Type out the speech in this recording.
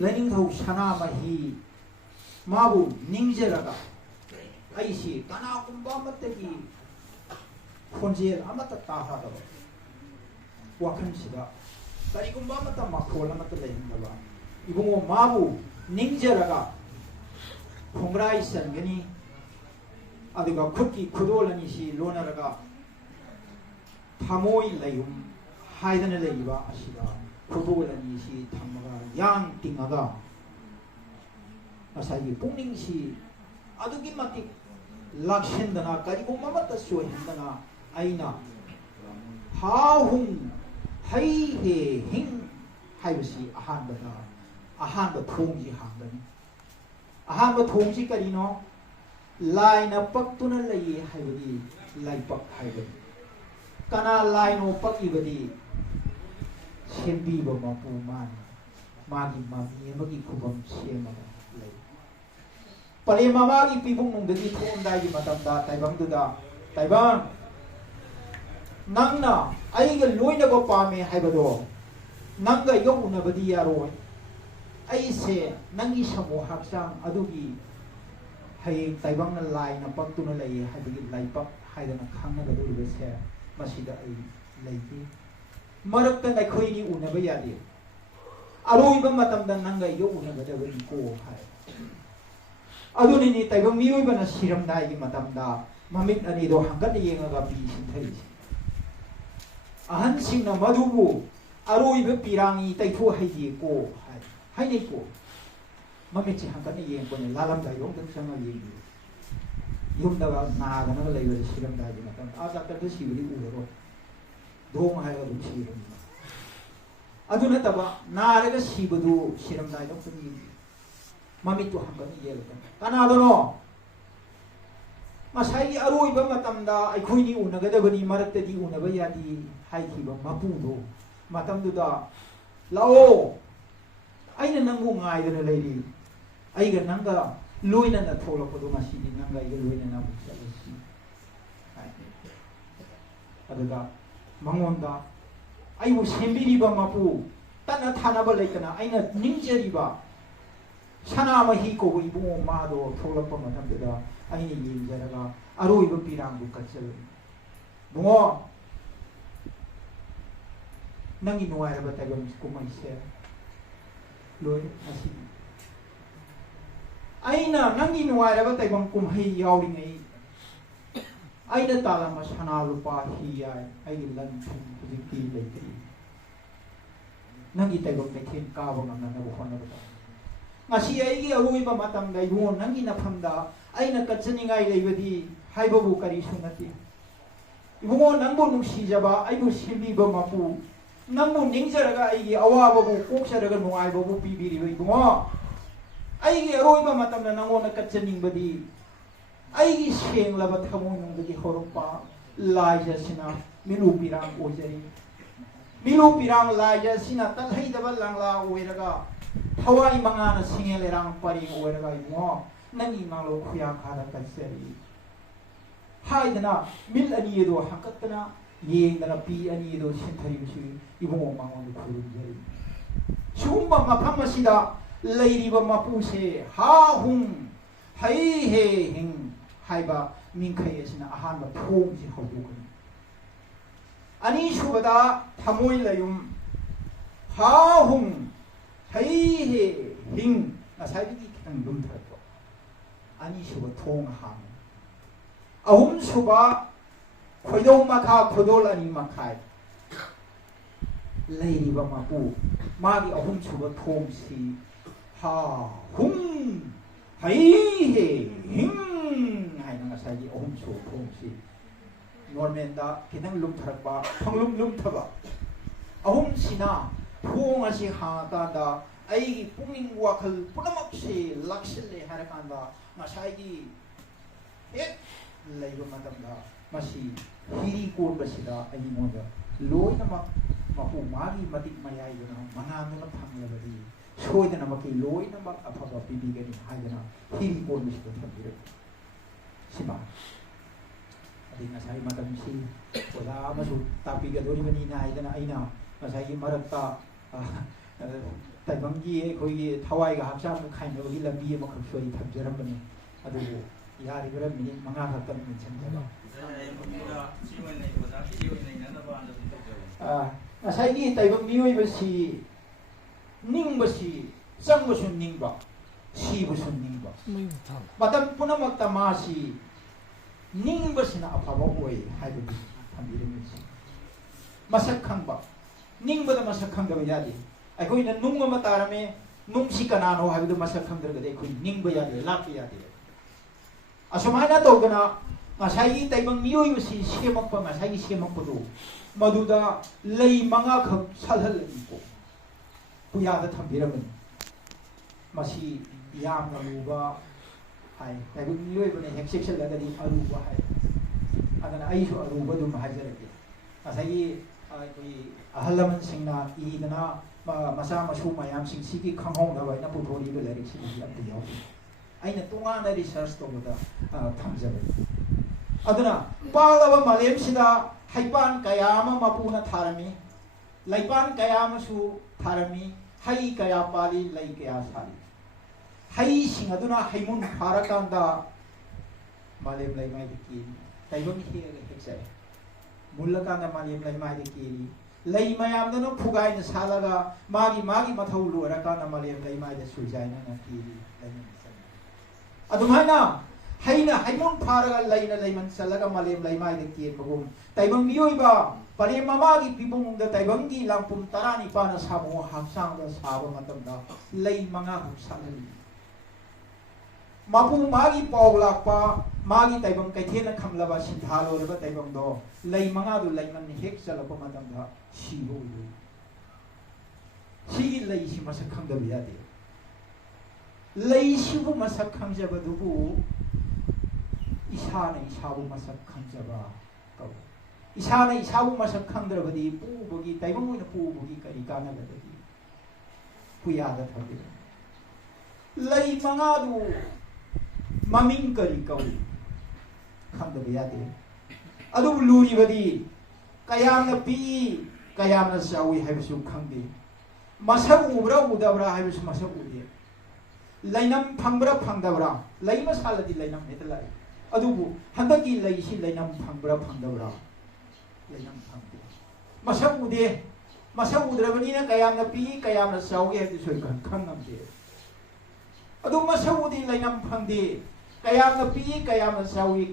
Leninthau Sanamahi Mabu Ninjaraga Aisi Kana Kumbamataki Fonjir Amata Tahada Wakan Sida Tarikumbamata Makolamata Lehindaba Ibumo Mabu Ninjaraga Kongrai Sangani Adiga Kuki Kudolanishi Lonaraga Tamoi Layum Haidana Layba Ashida Kudolanishi Tamaga Yang Tingaga Asagi Puningshi Adugi Mati Lakshindana Karibumamata Suhendana Aina Hahung Hai He Hing Haibasi Ahanbada Ahamba Thongji Hangani Ahamba Thongji Karino Laina Paktuna Lay Haibadi Laipak Haibadi Kana Laino Pakibadi Sembi Bamapu Man Magi Mami Magi Kubam Semaga Lay Palimamagi Pibung Mungdagi Thondagi Matamda Taibangduda Taibang Nangna Aiga Luina Gopame Haibado Nanga Yokuna Badia Roy I say Nangi Samu Haksang Adugi Hay Taibang Line a Paktuna Lay Habit Laipak Haidana Kanga Gadu Hair Masida A Lady Marakan I Queenie Unabayadi Aruiba Matam than Nanga Yokuna Badawi Ko Hai Adunini Taibang Miubana Siram Dai Matamda Mamit Anido Hangani Yanga Beach in Tays Ahan Sina Madubu Aruiba Pirangi Taifu Haiti Ko Hai Ko Mamichi Hankani Yen when Lalam Dayong and Sama Yen Yumda Nagana Lay Siram Dai Matam Azaka the Siri Uro Dom Haya Siram Adunataba Naraga Sibudu Siram Dai of the Mami to Hankani Yel Kanadano Masai Aruiba Matamda, I Queenie Unagadabani Maratadi Unabayadi Haikiba Mapudo Matamduda Lao Aina Nangu Ngai than a lady Aiga Nanga Luina the Tola Podumasi Nanga Luina Nabu Adaga Mangonda I was Hembiriba Mapu Tana Tanaba Lakana Aina Ninjariba Sana Mahiko Ibu Mado Tola Pamatamda Aini Yinjaraga Aruiba Pirangu Katsel Bungo Nangi Noira Batagam Kumaise Lord Asi Aina Nangi Noira Batagam Kumhi Yawing Aina Talama Sanalupa Hiai Ain Lantin Piti Lady Nangi Tagom the King Kavam and Nabuhonabata Masi Aigi Aruiba Matam Gaibon Nangi Napanda Aina Katsaningai Levadi Haibabu Kari Sunati Ibu Nambo Nusijaba Aibu Simbiba Mapu Namu Ninjaraga Aigi Awababu Koksaraga Nuaibabu Pibiri Ibu Aigi Aruiba Matam Namona Katsaning Badi Aigi Sheng Labatamon the Horopa Laja Sina Milu Pirang Ojari Milu Pirang Laja Sina Talhaidaba Langla Ueraga Hawaii Mangana Singelerang Pari Ueraga Ibu Nangi Malo Kuya Kada Katseri Haidana Mil Anido Hakatana Ying the P Anido Sintariusi Ibo Mangon the Kuru Shumba Mapamasida Lady Mapuse Ha Hum Hai He Hing Haiba Minkayas in Ahamba Tomes in Hodukan Ani Shubada Tamoy Layum Ha Hum Hai He Hing Asadi and Luntar Ani Shuba Tong Hang Ahum Shuba Kodo Maka Kodolani Makai Lady Bamapu Magi Ahum Shuba Tong Si Ha Hum Hai He Hing Hainasagi Ahum Shuba Tong Si Normenda Kinang Lum Tarpa Panglum Lum Taba Ahum Sina Tong Asi Hata Ai Puming Wakal Punamakse Laksile Harakanda Masagi Labor Matamda Masi Hiri Kurbasida Ayimoda Loina Mahu Magi Matik Maya Manana Panglavadi Shoy the Namaki Loina Apapa Bibigani Hagana Hiri Kurbasida Sima Adina Sai Matamsi Ola Masu Tapiga Doribani Naidana Aina Masai Marata ताइबंगी अखोई थवाई का हक्चाम खाइनबगी लंबी अमखक सोई थमजरबनी अदुबु यारिबरा minute मंगा खतम mention असाइगी ताइबंग मियोइबसी निंगबसी चंगबसु निंगबा सीबसु निंगबा मतम पुनमक्ता मासी निंगबसिना अफाबा ओइ हाइबदि थमबिरमिसी मसक खंगबा निंगबदा मसक खंगबा यादि अखोइना नुंग अमा तारमे नुंगसी कनानो हाइबदु मसक खंगदरगदे अखोइ निंगबा यादि लाप यादि असुमाइना तौदना ngसाई ताइबंग मियोइबसी सेमकपा ngसाई सेमकपदो मदुदा लई मंगा खक सलहलनिको पुयादा थम्बिरमनि मसी यामना लुबा हाय ताइबंग मियोइबने हेक सेक्सलगदि अरुबा हाय अदना आइसु अरुबा दुम हाजरगे ngसाई कोई अहलमन सिंगना इदना मसा मसु मयाम सिंग सिगी खंगौनबा ina पुथोरिबे लाइरिक सिगी अम्ति याव aina tungana research tobada thamjabe aduna palaba malem sida haipan kayama mapuna tharami laipan kayama su tharami hai kaya pali lai kaya sali hai sing aduna haimun pharakanda malem lai mai ki taibam hi ga hexai mulakanda malem lai mai ki lai mayam da no phugai na salaga magi mathau lu rakana malem lai mai da sujai na ki lai अदुमाइना हैना हैमोन फारगा लैना lamin सलगा मलेम लैमाइ दे के बगुम ताइबंग मियोइबा परे मामागी पिबुंग the ताइबंगी लांपुम तरानी पाना साबो हाक्सांग the साबो मतमदा लै मंगा who सालली मापु मागी पौलाकपा मागी ताइबंग कैथेना खमलबा सिंथालो रबा ताइबंग दो लै मंगा दु लैमन हेक चलबा मतमदा सिबो सिगी लै सि मसक खंगदब यादे लैसिबु मसक खंजबदुबु इसाना इसाबु मसक खंजबा कौ इसाना इसाबु मसक खंद्रबदि पुबगी ताइबंग ओइना पुबगी करि कानबदि पुयादा थबि लै मंगादु ममिंग करि कौ खंदब यादे अदुबु लुरिबदि कयामना पि कयामना चाउइ हाइबसु खंदे मसक उब्रा उदब्रा हाइबसु मसक उदे लैनम फंगब्रा फंगदब्रा लैमा सालदि लैनम हेतलाई अदुबु हंदकी लैसी लैनम फंगब्रा फंगदब्रा लैनम फंगदे मसक उद्रबनिना कयामना पि कयामना चाउगे हेतु सोइ खंगमदे अदु मसक उदि लैनम फंगदे कयामना पि कयामना चाउई